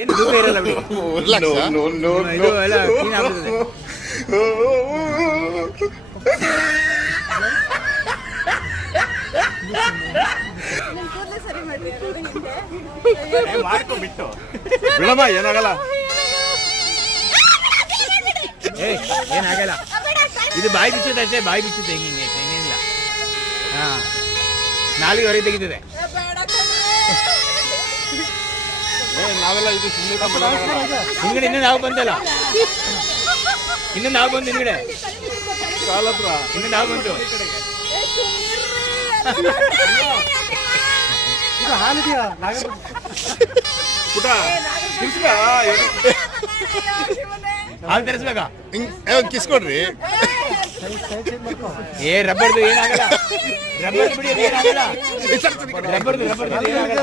ಏನು ತೂಕ ಇರಲ್ಲ ಬಿಡಿ. 1 ಲಕ್ಷ ಇದು ಎಲ್ಲ ಕ್ಲೀನ್ ಆಗ್ಬಿಡುತ್ತೆ. ಮಾಡ್ಕೊ ಬಿಟ್ಟು ಬಿಡಮ್ಮ, ಏನಾಗಲ್ಲ. ಏನಾಗಲ್ಲ. ಇದು ಬಾಯಿ ಬಿಚ್ಚುತ್ತೆ ಅಷ್ಟೇ, ಬಾಯಿ ಬಿಚ್ಚುತ್ತೆ ಹಿಂಗೆ ಏನಿಲ್ಲ. ಹಾ, ನಾಲಿಗೆ ಹೊರಗೆ ತೆಗಿತದೆ. ನಾವೆಲ್ಲ ಇದು ಹಿಂಗಡೆ ಇನ್ನೂ ನಾವು ಬಂದಲ್ಲ, ಇನ್ನು ನಾವು ಬಂದು ಹಿಂಗಡೆ ಕಾಲ ಹತ್ರ ಇನ್ನು ನಾವು ಬಂದು ಪುಟ ಹಾಲು ತರಿಸ್ಬೇಕಾ? ಕಿಸ್ಕೊಡ್ರಿ. ರಬ್ಬರ್ದು ಏನಾಗಲ್ಲ, ರಬ್ಬರ್ ಬಿಡಿ, ಏನಾಗಲ್ಲ. ರಬ್ಬರ್ದು ಏನಾಗಲ್ಲ.